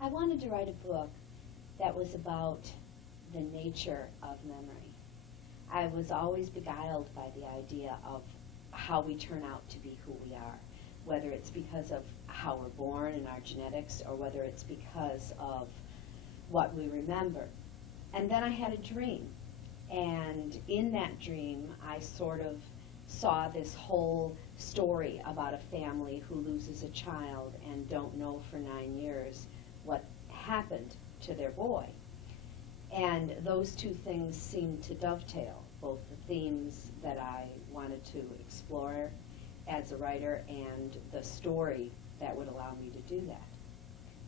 I wanted to write a book that was about the nature of memory. I was always beguiled by the idea of how we turn out to be who we are, whether it's because of how we're born and our genetics, or whether it's because of what we remember. And then I had a dream, and in that dream I sort of saw this whole story about a family who loses a child and don't know for 9 years what happened to their boy. And those two things seemed to dovetail, both the themes that I wanted to explore as a writer and the story that would allow me to do that.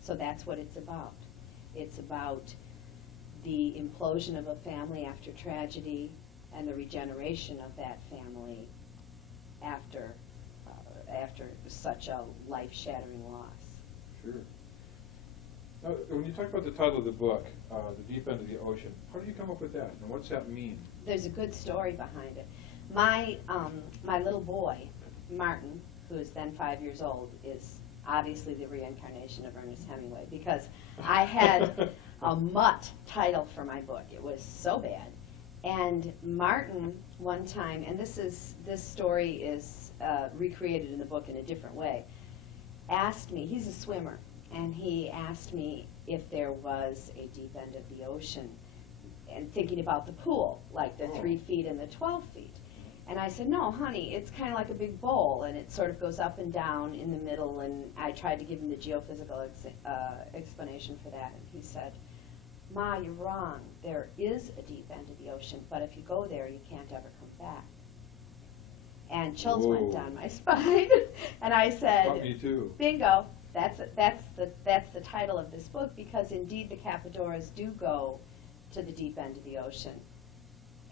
So that's what it's about. It's about the implosion of a family after tragedy and the regeneration of that family after such a life-shattering loss. Sure. Now, when you talk about the title of the book, The Deep End of the Ocean, how do you come up with that, and what's that mean? There's a good story behind it. My little boy, Martin, who is then 5 years old, is obviously the reincarnation of Ernest Hemingway, because I had a mutt title for my book. It was so bad. And Martin, one time, and this story is recreated in the book in a different way, asked me, he's a swimmer, and he asked me if there was a deep end of the ocean, and thinking about the pool, like the 3 feet and the 12 feet. And I said, no, honey, it's kind of like a big bowl, and it sort of goes up and down in the middle, and I tried to give him the geophysical explanation for that, and he said, Ma, you're wrong. There is a deep end of the ocean, but if you go there, you can't ever come back. And chills went down my spine, and I said, Me too. bingo, that's the title of this book, because indeed the Capadoras do go to the deep end of the ocean,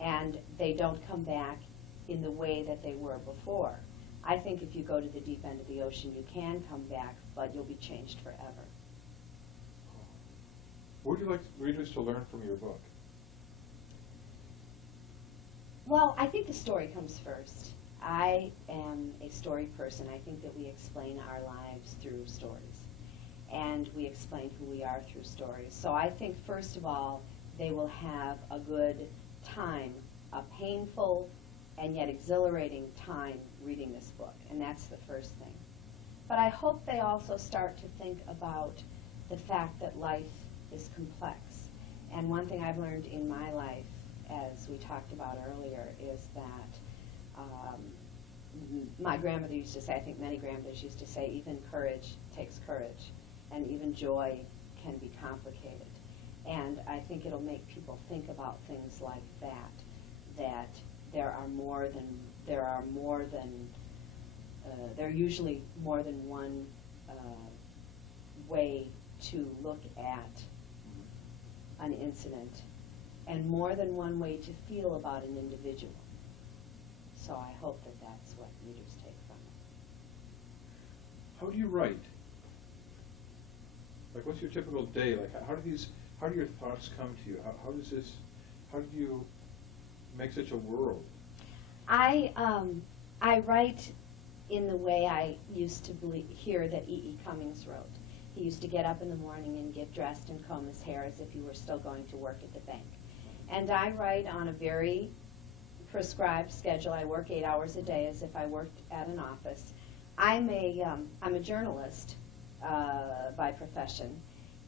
and they don't come back in the way that they were before. I think if you go to the deep end of the ocean, you can come back, but you'll be changed forever. What would you like readers to learn from your book? Well, I think the story comes first. I am a story person. I think that we explain our lives through stories, and we explain who we are through stories. So I think, first of all, they will have a good time, a painful and yet exhilarating time reading this book, and that's the first thing. But I hope they also start to think about the fact that life is complex. And one thing I've learned in my life, as we talked about earlier, is that my grandmother used to say, I think many grandmothers used to say, even courage takes courage, and even joy can be complicated. And I think it'll make people think about things like that, that there are usually more than one way to look at an incident, and more than one way to feel about an individual. So I hope that that's what readers take from it. How do you write? Like, what's your typical day? Like, how do your thoughts come to you? How do you make such a world? I write in the way I used to hear that E.E. Cummings wrote. He used to get up in the morning and get dressed and comb his hair as if he were still going to work at the bank. And I write on a very prescribed schedule. I work 8 hours a day as if I worked at an office. I'm a journalist by profession,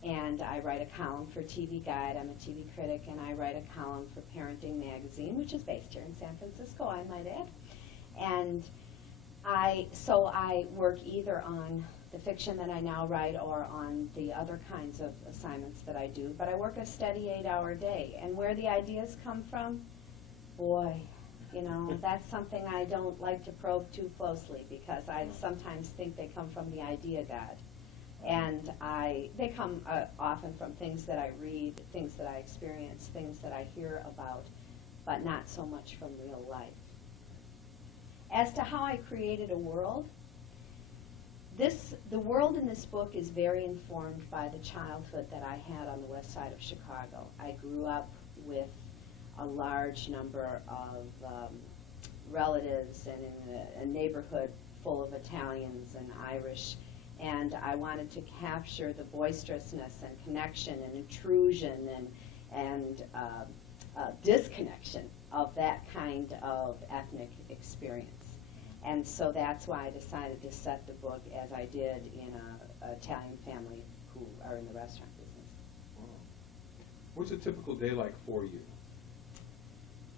and I write a column for TV Guide. I'm a TV critic, and I write a column for Parenting Magazine, which is based here in San Francisco, I might add. And so I work either on the fiction that I now write or on the other kinds of assignments that I do, but I work a steady 8-hour day. And where the ideas come from, boy, you know, that's something I don't like to probe too closely, because I sometimes think they come from the idea god. And they come often from things that I read, things that I experience, things that I hear about, but not so much from real life. As to how I created a world, the world in this book is very informed by the childhood that I had on the west side of Chicago. I grew up with a large number of relatives, and in a neighborhood full of Italians and Irish And I wanted to capture the boisterousness and connection and intrusion and disconnection of that kind of ethnic experience. And so that's why I decided to set the book as I did in an Italian family who are in the restaurant business. Wow. What's a typical day like for you?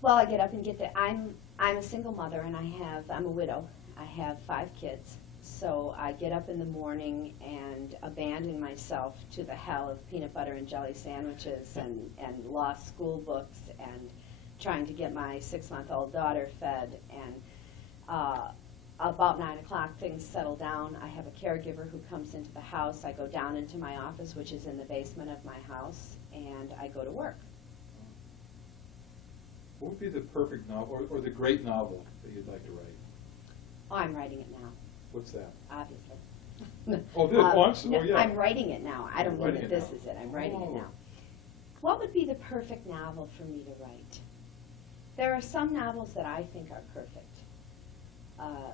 Well, I get up and get there. I'm a single mother, and I'm a widow. I have 5 kids. So I get up in the morning and abandon myself to the hell of peanut butter and jelly sandwiches and lost school books and trying to get my 6-month-old daughter fed. And about 9 o'clock, things settle down. I have a caregiver who comes into the house. I go down into my office, which is in the basement of my house, and I go to work. What would be the perfect novel, or the great novel that you'd like to write? Oh, I'm writing it now, What's that? obviously. Oh, this once? No, Oh, yeah. I'm writing it now. I don't You're mean writing that it this now. is it. I'm writing it Oh. now. What would be the perfect novel for me to write? There are some novels that I think are perfect.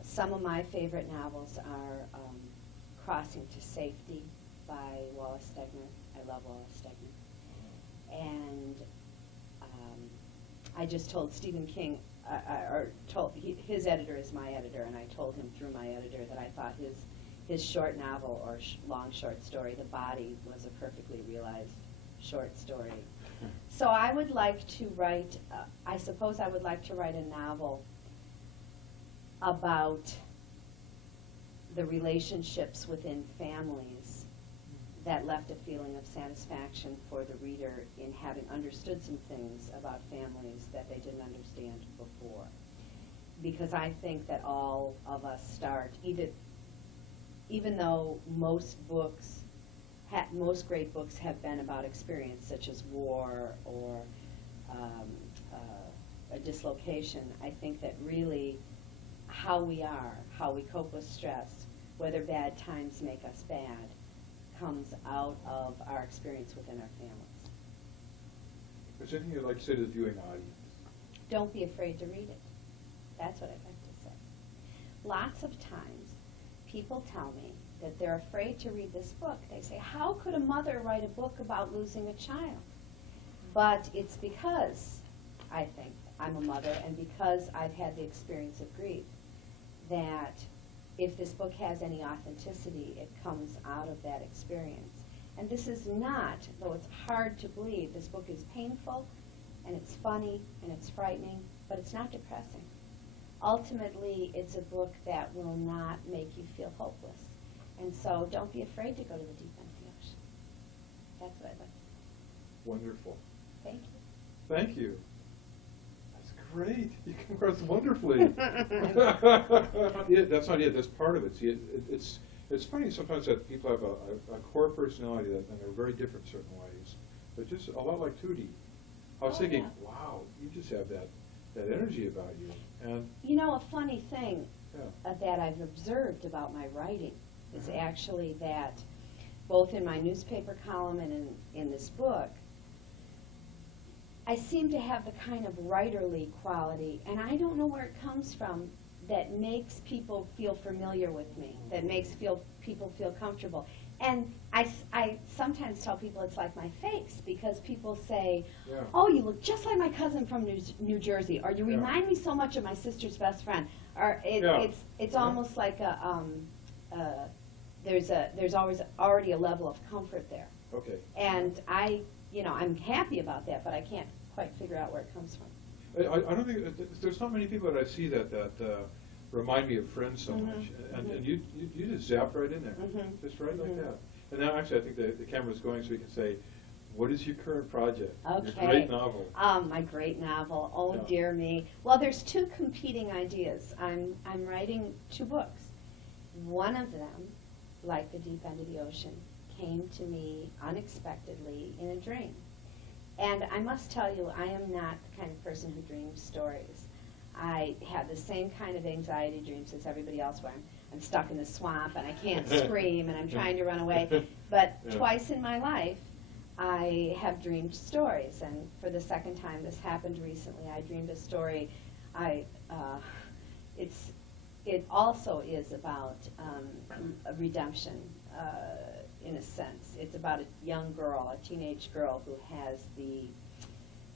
Some of my favorite novels are Crossing to Safety by Wallace Stegner. I love Wallace Stegner. And I just told Stephen King, his editor is my editor, and I told him through my editor that I thought his short novel or long short story, The Body, was a perfectly realized short story. So I would like to write, I suppose I would like to write a novel about the relationships within families that left a feeling of satisfaction for the reader in having understood some things about families that they didn't understand before. Because I think that all of us start, even though most great books have been about experience, such as war or a dislocation, I think that really how we cope with stress, whether bad times make us bad, comes out of our experience within our families. Is there anything you'd like to say to the viewing audience? Don't be afraid to read it. That's what I'd like to say. Lots of times, people tell me that they're afraid to read this book. They say, how could a mother write a book about losing a child? But it's because, I think, I'm a mother, and because I've had the experience of grief, that if this book has any authenticity, it comes out of that experience. And this is not, though it's hard to believe, this book is painful, and it's funny, and it's frightening, but it's not depressing. Ultimately, it's a book that will not make you feel hopeless. And so don't be afraid to go to the deep end of the ocean. That's what I'd like to say. Wonderful. Thank you. Thank you. That's great. You come across wonderfully. Yeah, that's not it. That's part of it. See, it's funny sometimes that people have a core personality and they're very different in certain ways. But just a lot like Tootie. I was thinking, yeah. wow, you just have that energy about you. And You know, a funny thing yeah. that I've observed about my writing is actually that both in my newspaper column and in this book, I seem to have the kind of writerly quality, and I don't know where it comes from, that makes people feel familiar with me, that makes people feel comfortable. And I sometimes tell people it's like my face, because people say, Yeah. oh, you look just like my cousin from New Jersey, or you Yeah. remind me so much of my sister's best friend. Or Yeah. it's Yeah. almost like there's always already a level of comfort there. Okay. And I'm happy about that, but I can't quite figure out where it comes from. I don't think there's not many people that I see that remind me of friends so Mhm, much, and mhm. you just zap right in there, Mhm, just right like mhm. that. And now actually I think the camera's going so we can say, what is your current project? Okay. Your great novel. My great novel. Oh, Yeah. dear me. Well, there's 2 competing ideas. I'm writing 2 books. One of them, like The Deep End of the Ocean, came to me unexpectedly in a dream. And I must tell you, I am not the kind of person who dreams stories. I have the same kind of anxiety dreams as everybody else, where I'm stuck in the swamp and I can't scream and I'm trying to run away. But Yeah. twice in my life, I have dreamed stories, and for the second time this happened recently. I dreamed a story. it also is about a redemption, in a sense. It's about a young girl, a teenage girl who has the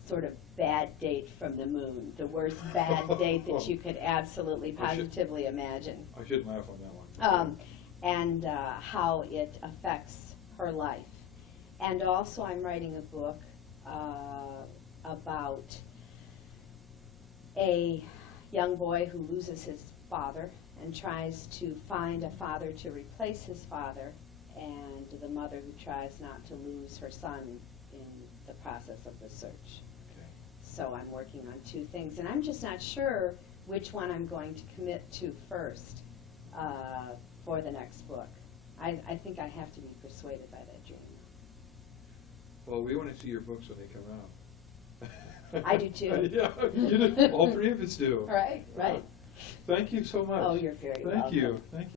sort of bad date from the moon, the worst bad date that you could absolutely positively imagine. I shouldn't laugh on that one. And how it affects her life. And also I'm writing a book about a young boy who loses his father and tries to find a father to replace his father, and the mother who tries not to lose her son in the process of the search. Okay. So I'm working on two things, and I'm just not sure which one I'm going to commit to first for the next book. I think I have to be persuaded by that dream. Well, we want to see your books when they come out. I do too. Yeah, you do. All three of us do. Right, right. Thank you so much. Oh, you're very welcome. Thank you. Thank you.